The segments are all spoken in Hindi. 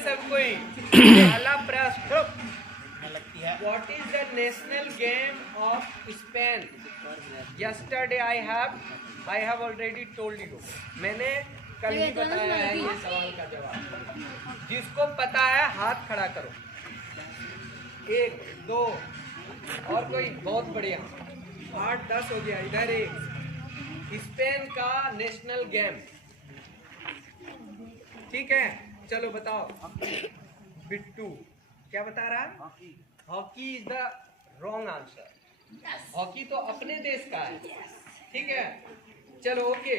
सब कोई। पहला प्रश्न, what is the national game of Spain? Yesterday I have already told you. मैंने कल ही बताया है ये सवाल का जवाब। जिसको पता है हाथ खड़ा करो। 1 2 और कोई? बहुत बढ़िया, 8 10 हो गया। इधर एक स्पेन का नेशनल गेम, ठीक है। चलो बताओ बिट्टू, क्या बता रहा है? Hockey is the wrong answer. Hockey तो अपने देश का है, ठीक है। चलो ओके।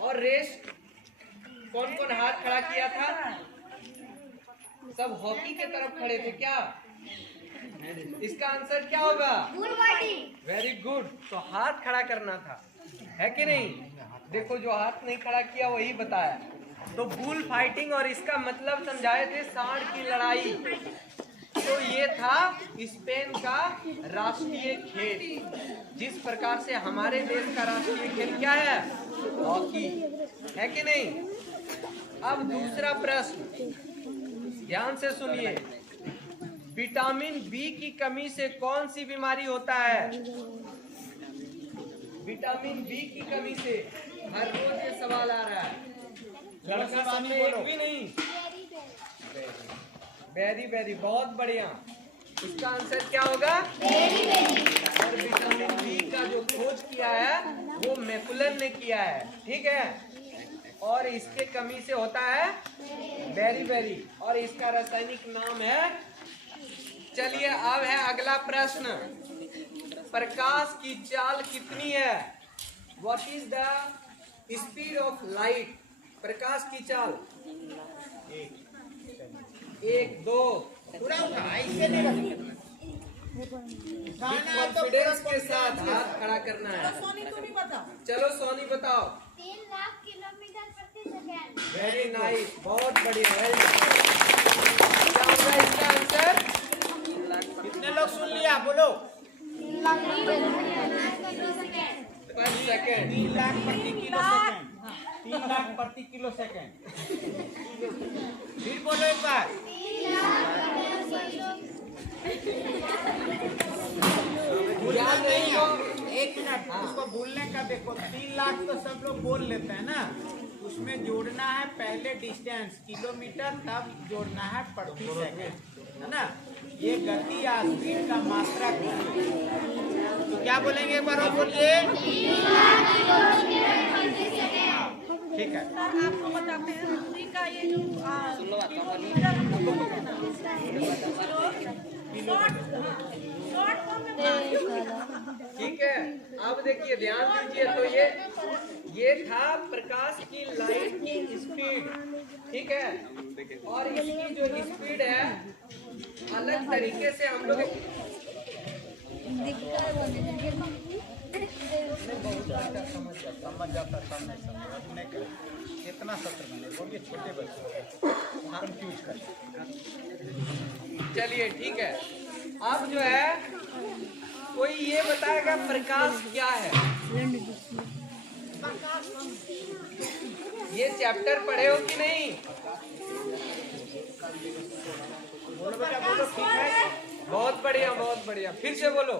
और रेस, कौन कौन हाथ खड़ा किया था? सब हॉकी के तरफ खड़े थे क्या? इसका आंसर क्या होगा? Very good. तो हाथ खड़ा करना था, है कि नहीं? देखो जो हाथ नहीं खड़ा किया वही बताया। तो बुल फाइटिंग, और इसका मतलब समझाए थे सांड की लड़ाई। तो ये था स्पेन का राष्ट्रीय खेल। जिस प्रकार से हमारे देश का राष्ट्रीय खेल क्या है? हॉकी, है कि नहीं? अब दूसरा प्रश्न, ध्यान से सुनिए। विटामिन बी की कमी से कौन सी बीमारी होता है? विटामिन बी की कमी से हर रोज ये सवाल आ रहा है। लड़का सामने एक भी नहीं। वेरी बहुत बढ़िया। इसका आंसर क्या होगा? और विटामिन बी का जो खोज किया है वो मैकुलन ने किया है, ठीक है। और इसके कमी से होता है वेरी, और इसका रासायनिक नाम है। चलिए अब है अगला प्रश्न, प्रकाश की चाल कितनी है? What is the speed of light? प्रकाश की चाल। 1 2 कॉन्फिडेंस के साथ हाथ खड़ा करना है। चलो सोनी बताओ। 3 लाख किलोमीटर प्रति सेकंड। वेरी नाइस, बहुत बढ़िया। क्या होगा इसका आंसर? कितने लोग सुन लिया? बोलो। 3 लाख पर सेकंड। 3 लाख प्रति किलो सेकंड। 3 लाख प्रति किलो सेकंड। फिर बोलो एक बार। याद नहीं हो? एक मिनट, उसको भूलने का देखो। 3 लाख तो सब लोग बोल लेते हैं ना, उसमें जोड़ना है पहले डिस्टेंस किलोमीटर, तब जोड़ना है प्रति सेकंड, है ना। ये गति या स्पीड का मात्रा तो क्या बोलेंगे एक बार और बोलिए। ठीक है। सर आपको बताते हैं दूरी का ये जो किलोमीटर हम लोग बोलते हैं ना, शॉर्ट फॉर्म में। ठीक है। अब देखिए ध्यान दीजिए। तो ये था प्रकाश की लाइट की स्पीड, ठीक है। और इसकी जो स्पीड है अलग तरीके से हम लोग समझ जाता कितना सत्र बने, बोलिए छोटे बच्चे कंफ्यूज कर। चलिए ठीक है। अब जो है कोई ये बताएगा प्रकाश क्या है? ये चैप्टर पढ़े हो कि नहीं? बोलो बेटा, बोलो। ठीक है, बहुत बढ़िया। फिर से बोलो।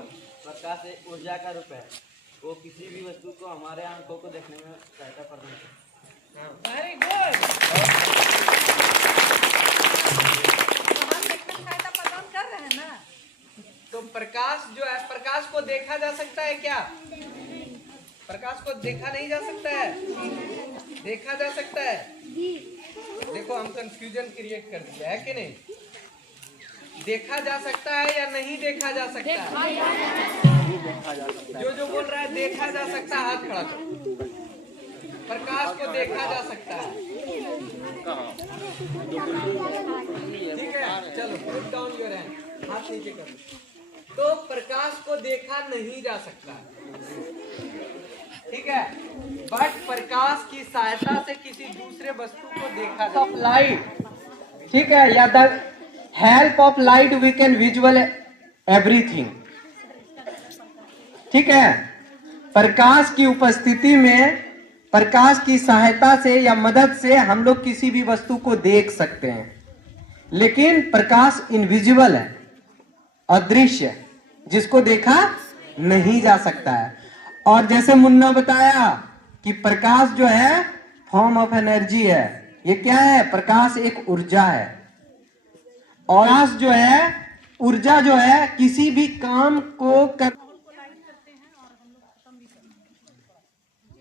प्रकाश एक ऊर्जा का रूप है, वो किसी भी वस्तु को हमारे आंखों को देखने में सहायता प्रदान करता है। Very good. हम देखने में सहायता प्रदान कर रहे हैं ना। तो प्रकाश जो है, प्रकाश को देखा जा सकता है क्या? प्रकाश को देखा नहीं जा सकता है? देखा जा सकता है। देखो हम कंफ्यूजन क्रिएट कर दिया है कि नहीं? देखा जा सकता है या नहीं देखा जा सकता है? जो बोल रहा है देखा जा सकता है हाथ खड़ा करो। प्रकाश को देखा जा सकता है, ठीक है। चलो पुट डाउन योर हैंड, हाथ नीचे करो। तो प्रकाश को देखा नहीं जा सकता, ठीक है। बट प्रकाश की सहायता से किसी दूसरे वस्तु को देखा जा सकता है। लाइट, ठीक है, या the help of light we can visual everything, ठीक है। प्रकाश की उपस्थिति में, प्रकाश की सहायता से या मदद से हम लोग किसी भी वस्तु को देख सकते हैं। लेकिन प्रकाश इनविजिबल है, अदृश्य, जिसको देखा नहीं जा सकता है। और जैसे मुन्ना बताया कि प्रकाश जो है फॉर्म ऑफ एनर्जी है। ये क्या है? प्रकाश एक ऊर्जा है। और प्रकाश जो है, ऊर्जा जो है, किसी भी काम को कर,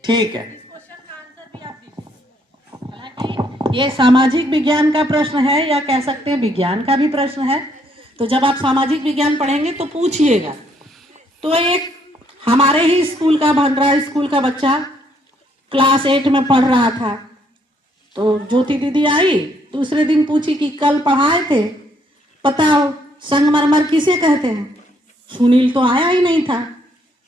ठीक है। ये सामाजिक विज्ञान का प्रश्न है या कह सकते हैं विज्ञान का भी प्रश्न है। तो जब आप सामाजिक विज्ञान पढ़ेंगे तो पूछिएगा। तो एक हमारे ही स्कूल का भंडरा स्कूल का बच्चा क्लास 8 में पढ़ रहा था। तो ज्योति दीदी आई दूसरे दिन, पूछी कि कल पढ़ाए थे, पता हो संगमरमर किसे कहते हैं? सुनील तो आया ही नहीं था।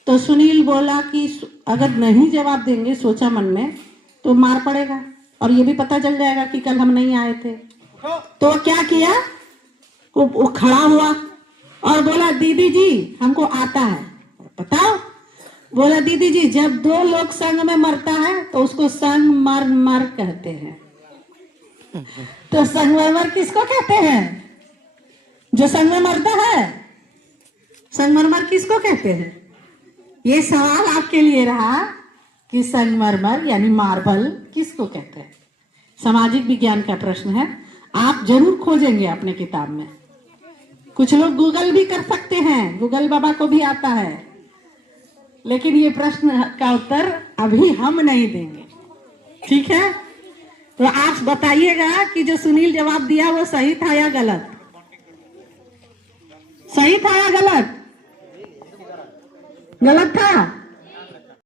तो सुनील बोला कि अगर नहीं जवाब देंगे, सोचा मन में, तो मार पड़ेगा और ये भी पता चल जाएगा कि कल हम नहीं आए थे। तो क्या किया, वो खड़ा हुआ और बोला दीदी जी हमको आता है। बताओ, बोला दीदी जी जब दो लोग संग में मरता है तो उसको संग मर मर कहते हैं। तो संगमरमर किसको कहते हैं? जो संग में मरता है, संगमरमर किसको कहते हैं? ये सवाल आपके लिए रहा कि संगमरमर यानी मार्बल किसको कहते हैं। सामाजिक विज्ञान का प्रश्न है, आप जरूर खोजेंगे अपने किताब में। कुछ लोग गूगल भी कर सकते हैं, गूगल बाबा को भी आता है, लेकिन ये प्रश्न का उत्तर अभी हम नहीं देंगे, ठीक है? तो आप बताइएगा कि जो सुनील जवाब दिया वो सही था या गलत? सही था या गलत? गलत था।